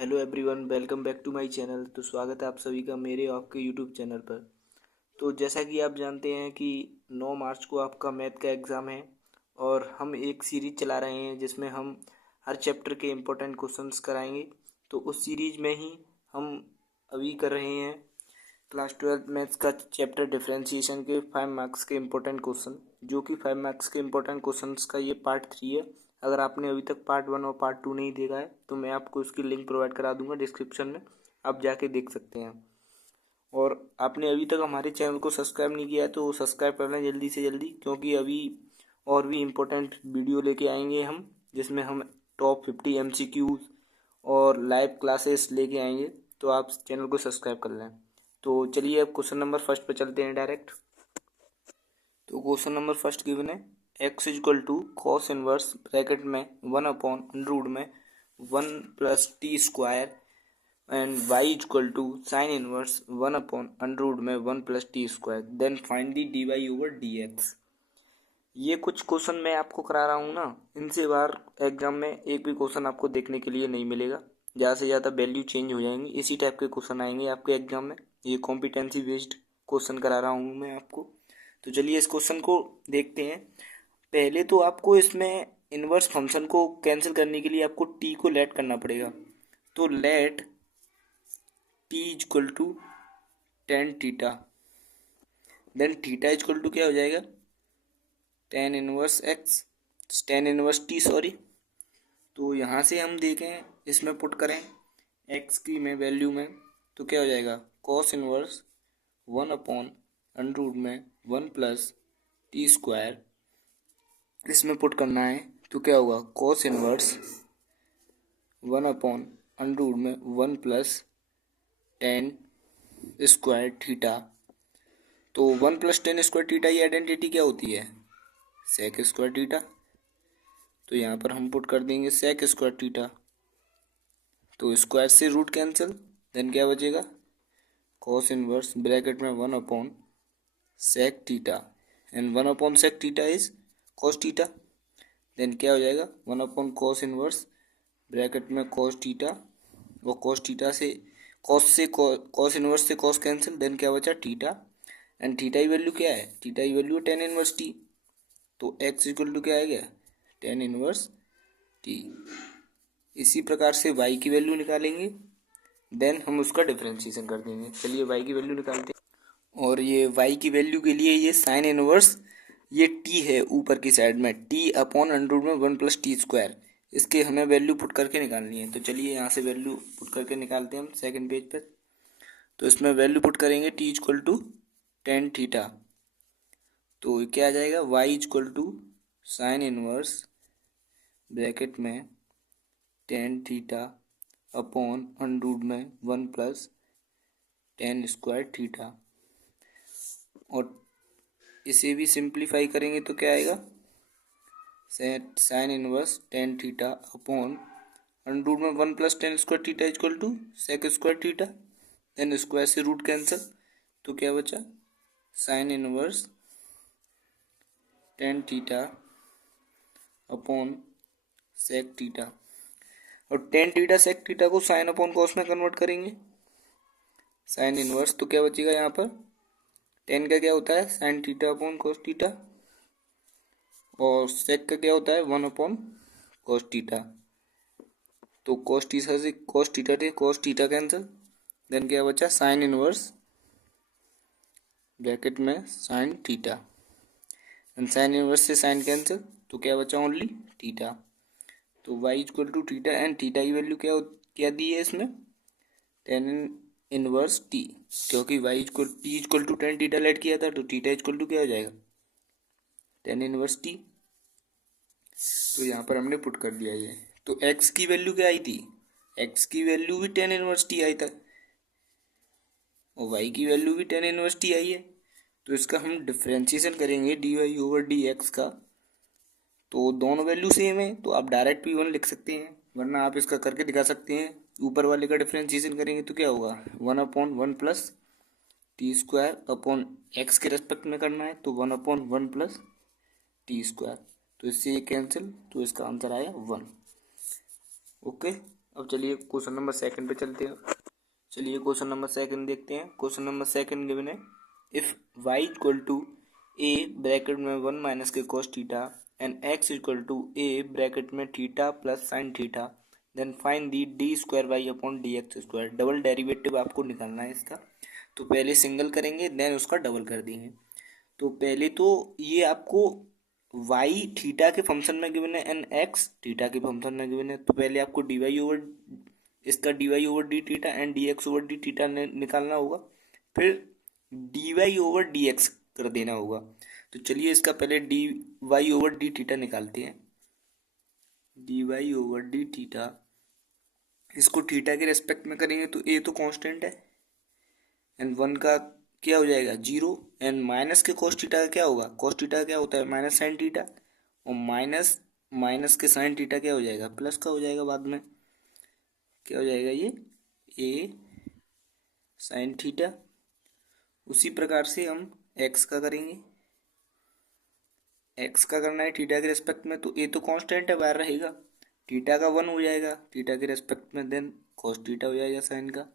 Hello everyone, welcome back to my channel. तो स्वागत है आप सभी का मेरे आपके यूट्यूब चैनल पर। तो जैसा कि आप जानते हैं कि 9 मार्च को आपका मैथ का एग्ज़ाम है और हम एक सीरीज चला रहे हैं जिसमें हम हर चैप्टर के इम्पोर्टेंट क्वेश्चंस कराएंगे। तो उस सीरीज में ही हम अभी कर रहे हैं क्लास 12 मैथ्स का चैप्टर डिफरेंशिएशन के 5 मार्क्स के इम्पोर्टेंट क्वेश्चन, जो कि 5 मार्क्स के इम्पोर्टेंट क्वेश्चंस का ये पार्ट 3 है। अगर आपने अभी तक पार्ट 1 और पार्ट 2 नहीं देखा है तो मैं आपको उसकी लिंक प्रोवाइड करा दूंगा डिस्क्रिप्शन में, आप जाके देख सकते हैं। और आपने अभी तक हमारे चैनल को सब्सक्राइब नहीं किया है तो सब्सक्राइब कर लें जल्दी से जल्दी, क्योंकि अभी और भी इम्पोर्टेंट वीडियो लेके आएंगे हम, जिसमें हम टॉप 50 MCQs और लाइव क्लासेस लेके आएंगे। तो आप चैनल को सब्सक्राइब कर लें। तो चलिए अब क्वेश्चन नंबर फर्स्ट पे चलते हैं डायरेक्ट। तो क्वेश्चन नंबर फर्स्ट गिवन है X is equal to cos inverse bracket में 1/√में 1+t² and Y is equal to sine inverse 1/√में 1+t²। Then find the dy/dx। ये कुछ क्वेश्चन मैं आपको करा रहा हूँ ना, इनसे बार एग्जाम में एक भी क्वेश्चन आपको देखने के लिए नहीं मिलेगा। ज़्यादा से ज़्यादा वैल्यू चेंज हो जाएंगी, इसी टाइप के क्वेश्चन आएंगे आपके एग्जाम में। ये कॉम्पिटेंसी बेस्ड क्वेश्चन करा रहा हूँ मैं आपको। तो चलिए इस क्वेश्चन को देखते हैं। पहले तो आपको इसमें इनवर्स फंक्शन को कैंसिल करने के लिए आपको टी को लेट करना पड़ेगा। तो let T is equal to tan theta, then theta is equal to क्या हो जाएगा, tan inverse X, tan inverse T sorry. तो यहाँ से हम देखें, इसमें पुट करें एक्स की में वैल्यू में, तो क्या हो जाएगा कॉस इनवर्स 1/√में 1+t²। इसमें पुट करना है तो क्या होगा कॉस इनवर्स 1/√में 1+10² थीटा। तो 1+10² थीटा ये आइडेंटिटी क्या होती है, सेक स्क्वायर थीटा। तो यहाँ पर हम पुट कर देंगे सेक स्क्वायर थीटा। तो स्क्वायर से रूट कैंसिल, देन क्या बचेगा कॉस इनवर्स ब्रैकेट में 1/sec theta and 1/sec theta is cos theta. Then क्या हो जाएगा 1/cos इनवर्स ब्रैकेट में कॉस थीटा, और कॉस थीटा से कॉस इनवर्स से कॉस कैंसिल, देन क्या बचा थीटा। एंड थीटा की वैल्यू क्या है, थीटा की वैल्यू टेन इनवर्स टी। तो एक्स इक्वल टू क्या आ गया टेन इनवर्स टी। इसी प्रकार से y की वैल्यू निकालेंगे, देन हम उसका डिफरेंशिएशन कर देंगे। चलिए y की वैल्यू निकालते हैं। और ये y की वैल्यू के लिए ये साइन इनवर्स ये t है ऊपर की साइड में, t/√में 1+t²। इसके हमें वैल्यू पुट करके निकालनी है। तो चलिए यहाँ से वैल्यू पुट करके निकालते हैं हम सेकंड पेज पर। तो इसमें वैल्यू पुट करेंगे t equal to tan theta. तो क्या आ जाएगा y equal to sine inverse bracket में टेन थीटा अपॉन √ में 1+10² थीटा। और इसे भी सिंप्लीफाई करेंगे तो क्या आएगा sine inverse tan theta upon √ में 1+10² theta equal to sec square theta. Then square से रूट कैंसिल, तो क्या बचा sine inverse tan theta upon sec theta. और टेन थीटा सेक थीटा को साइन अपॉन कॉस में कन्वर्ट करेंगे, साइन इनवर्स। तो क्या बचेगा यहाँ पर टेन का क्या होता है sine theta upon cos theta, और सेक का क्या होता है 1/cos थीटा। तो cos थीटा से cos थीटा कैंसिल, देन क्या बचा साइन इनवर्स ब्रैकेट में sine theta, and sine inverse से साइन कैंसिल, तो क्या बचा ओनली थीटा। तो y equal to theta, and theta की वैल्यू क्या क्या दी है इसमें टेन इनवर्स t, क्योंकि y equal t equal to tan theta let किया था, तो थीटा इक्वल टू क्या हो जाएगा टेन इनवर्स t। तो यहाँ पर हमने पुट कर दिया ये। तो x की वैल्यू क्या आई थी, x की वैल्यू भी टेन इनवर्स t आई था, और y की वैल्यू भी टेन इनवर्स t आई है। तो इसका हम डिफरेंशिएशन करेंगे dy/dx का। तो दोनों वैल्यू सेम है तो आप डायरेक्ट p1 लिख सकते हैं, वरना आप इसका करके दिखा सकते हैं। ऊपर वाले का डिफरेंशिएशन करेंगे तो क्या होगा 1/1+t² अपॉन एक्स के रेस्पेक्ट में करना है, तो 1/1+t²। तो इससे ये कैंसिल, तो इसका आंसर आया 1। ओके, अब चलिए क्वेश्चन नंबर सेकंड पे चलते हैं। चलिए क्वेश्चन नंबर सेकंड देखते हैं। क्वेश्चन नंबर सेकंड गिवन है, if y equal to a bracket में 1 माइनस के cos theta and x equal to a bracket में theta plus sine theta, then find the d square y upon d x square. Double derivative आपको निकालना है इसका। तो पहले single करेंगे, देन उसका डबल कर देंगे। तो पहले तो ये आपको वाई थीटा के फंक्शन में गिवन है एंड एक्स थीटा के फंक्शन में गिवन है। तो पहले आपको डी वाई ओवर इसका d y over d theta and d x over d theta निकालना होगा, फिर d y over d x कर देना होगा। तो चलिए इसका पहले d y over d theta निकालते हैं। D y over d theta, इसको थीटा के रेस्पेक्ट में करेंगे तो ए तो कांस्टेंट है एंड 1 का क्या हो जाएगा 0, एंड माइनस के cos थीटा का क्या होगा, cos थीटा क्या होता है माइनस साइन थीटा, और माइनस माइनस के साइन थीटा क्या हो जाएगा प्लस का हो जाएगा। बाद में क्या हो जाएगा ये ए साइन थीटा। उसी प्रकार से हम एक्स का करेंगे। एक्स का करना है थीटा के रेस्पेक्ट में, तो ए तो कांस्टेंट है बाहर रहेगा, थीटा का 1 हो जाएगा थीटा के रेस्पेक्ट में, देन cos थीटा हो जाएगा साइन का।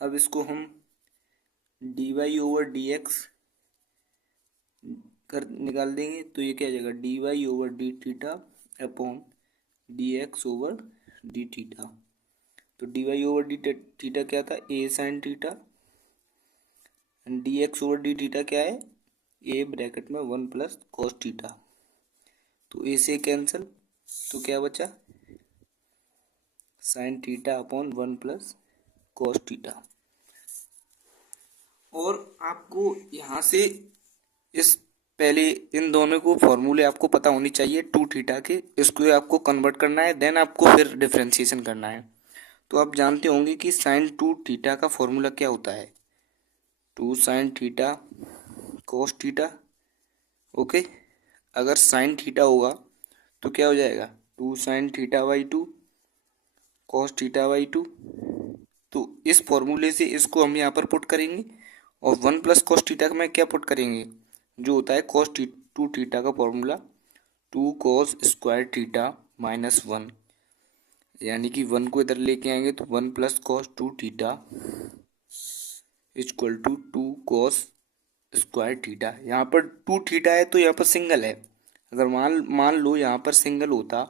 अब इसको हम d y over d x कर निकाल देंगे, तो ये क्या हो जाएगा d y over d theta upon d x over d theta. तो d y over d theta क्या था a sine theta, and d x over d theta क्या है ए ब्रैकेट में 1 प्लस cos थीटा। तो ए से कैंसिल, तो क्या बचा sine theta upon 1 plus cos theta. और आपको यहाँ से इस पहले इन दोनों को फॉर्मूले आपको पता होनी चाहिए टू थीटा के, इसको आपको कन्वर्ट करना है, देन आपको फिर डिफरेंशिएशन करना है। तो आप जानते होंगे कि साइन टू थीटा का फॉर्मूला क्या होता है, two sine theta cos theta. Okay, अगर साइन थीटा होगा तो क्या हो जाएगा two sine theta by two cos theta by two. तो इस फॉर्मूले से इसको हम यहाँ पर पुट करेंगे, और 1 प्लस cos थीटा में क्या पुट करेंगे जो होता है cos टू थीटा का formula 2 cos square theta minus 1, यानी कि 1 को इधर लेके आएंगे तो 1 plus cos two theta equal to 2 cos square theta. यहाँ पर टू थीटा है तो यहाँ पर सिंगल है, अगर मान लो यहाँ पर सिंगल होता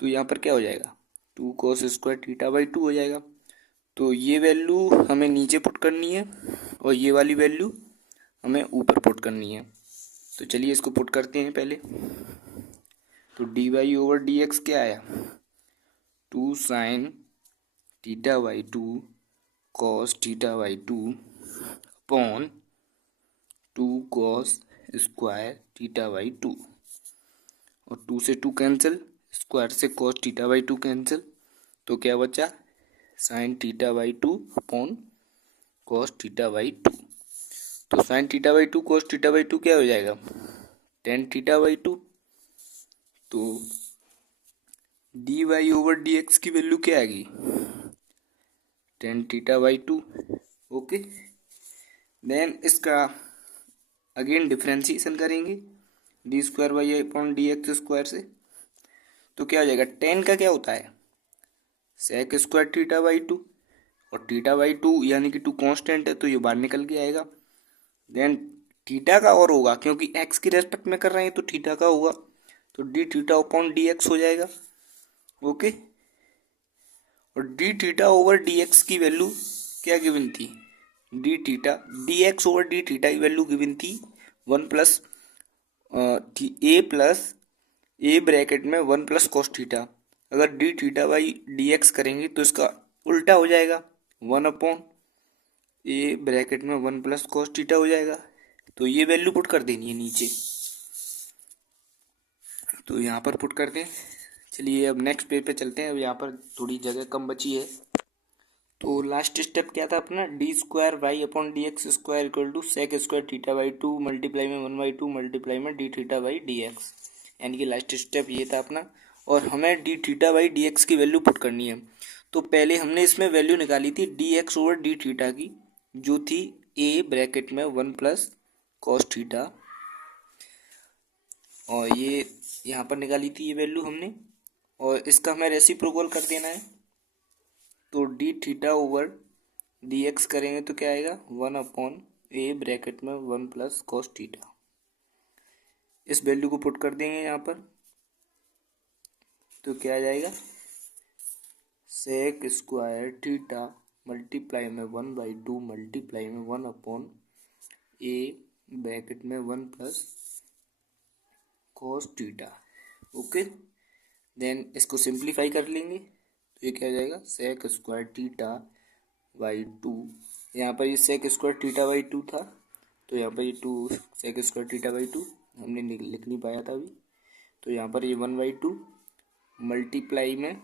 तो यहाँ पर क्या हो जाएगा 2 cos स्क्वायर थीटा बाई 2 हो जाएगा। तो ये वैल्यू हमें नीचे पुट करनी है और ये वाली वैल्यू हमें ऊपर पुट करनी है। तो चलिए इसको पुट करते हैं पहले। तो d y over d x क्या आया 2 sine theta by 2 cos theta by 2 upon 2 cos square theta by 2, और 2 से 2 कैंसिल, स्क्वायर से cos थीटा बाई 2 कैंसिल, तो क्या बचा sine theta by 2 upon cos theta by 2। तो sine theta by 2 cos theta by 2 क्या हो जाएगा टेन थीटा बाई 2। तो d y over d x की वैल्यू क्या आएगी tan theta by 2। Okay, then इसका अगेन डिफ्रेंशिएशन करेंगे d square by upon d x square से। तो क्या हो जाएगा टेन का क्या होता है सेक स्क्वायर थीटा बाई 2, और थीटा बाई 2 यानी कि 2 कांस्टेंट है तो ये बाहर निकल के आएगा। देन थीटा का और होगा क्योंकि एक्स की रेस्पेक्ट में कर रहे हैं तो थीटा का होगा, तो D theta upon d x हो जाएगा। ओके, और D theta over d x की वैल्यू क्या गिवन थी D theta D x over d theta की वैल्यू गिवन थी 1 प्लस ए प्लस ए ब्रैकेट में 1 प्लस cos थीटा। अगर D theta by d x करेंगे तो इसका उल्टा हो जाएगा 1 अपॉन ए ब्रैकेट में 1 प्लस cos थीटा हो जाएगा। तो ये वैल्यू पुट कर देनी है नीचे, तो यहाँ पर पुट कर दें। चलिए अब नेक्स्ट पेज पे चलते हैं। अब यहाँ पर थोड़ी जगह कम बची है। तो लास्ट स्टेप क्या था अपना d square y upon d x square equal to sec square theta by 2 multiply में 1/2 मल्टीप्लाई में d theta by d x, यानी कि लास्ट स्टेप ये था अपना। और हमें d theta by d x की वैल्यू पुट करनी है। तो पहले हमने इसमें वैल्यू निकाली थी d x over d theta की, जो थी ए ब्रैकेट में 1 प्लस cos थीटा, और ये यहाँ पर निकाली थी ये वैल्यू हमने। और इसका हमें रेसिप्रोकल कर देना है। तो D theta over d x करेंगे तो क्या आएगा, 1/a ब्रैकेट में 1 प्लस कॉस थीटा। इस वैल्यू को पुट कर देंगे यहाँ पर, तो क्या आ जाएगा, सेक स्क्वायर थीटा मल्टीप्लाई में 1/2 मल्टीप्लाई में 1/a ब्रैकेट में 1 plus cos theta. Okay, then इसको सिंप्लीफाई कर लेंगे तो ये क्या हो जाएगा, सेक स्क्वायर थीटा बाई 2। यहाँ पर ये सेक स्क्वायर थीटा बाई 2 था, तो यहाँ पर ये 2 सेक स्क्वायर थीटा बाई 2 हमने लिख नहीं पाया था अभी, तो यहाँ पर ये 1/2 मल्टीप्लाई में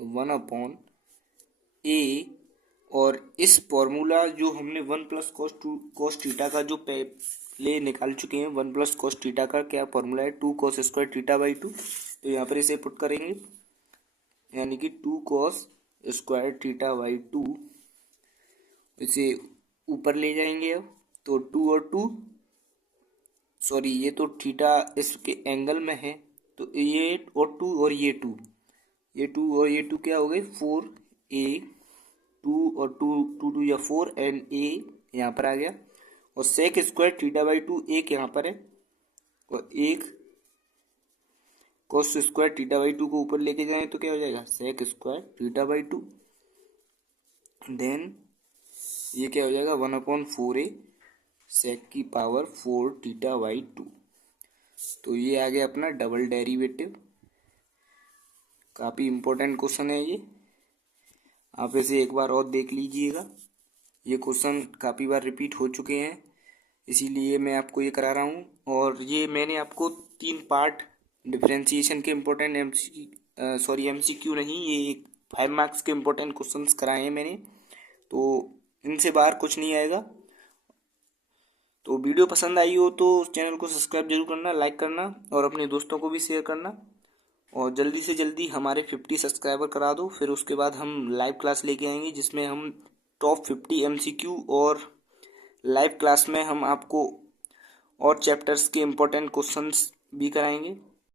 1/a। और इस फॉर्मूला जो हमने 1 प्लस कॉस थीटा का जो पहले निकाल चुके हैं, 1 प्लस कॉस थीटा का क्या फॉर्मूला है, 2 कॉस स्क्वायर थीटा बाई 2। तो यहाँ पर इसे पुट करेंगे, यानी कि 2 कॉस स्क्वायर थीटा बाई 2, इसे ऊपर ले जाएंगे अब, तो 2 और 2 सॉरी ये तो थीटा इसके एंगल में है, तो ये और 2 और ये 2, ये 2 और ये 2 क्या हो गए, 4a, 2 और 2 या 4 एंड a यहाँ पर आ गया। और सेक स्क्वायर थीटा बाई 2 एक यहाँ पर है, और एक कॉस स्क्वायर थीटा बाई 2 को ऊपर लेके जाएं तो क्या हो जाएगा, sec square theta by 2। Then ये क्या हो जाएगा, 1/4a सेक की पावर 4 थीटा बाई 2। तो ये आ गया अपना डबल डेरिवेटिव। काफ़ी इम्पोर्टेंट क्वेश्चन है ये, आप इसे एक बार और देख लीजिएगा। ये क्वेश्चन काफ़ी बार रिपीट हो चुके हैं, इसीलिए मैं आपको ये करा रहा हूँ। और ये मैंने आपको 3 पार्ट डिफरेंशिएशन के इम्पोर्टेंट MCQ नहीं, ये 5 मार्क्स के इम्पोर्टेंट क्वेश्चंस कराए हैं मैंने, तो इनसे बाहर कुछ नहीं आएगा। तो वीडियो पसंद आई हो तो चैनल को सब्सक्राइब जरूर करना, लाइक करना और अपने दोस्तों को भी शेयर करना। और जल्दी से जल्दी हमारे 50 सब्सक्राइबर करा दो, फिर उसके बाद हम लाइव क्लास लेके आएंगे जिसमें हम टॉप 50 MCQ और लाइव क्लास में हम आपको और चैप्टर्स के इम्पोर्टेंट क्वेश्चंस भी कराएंगे।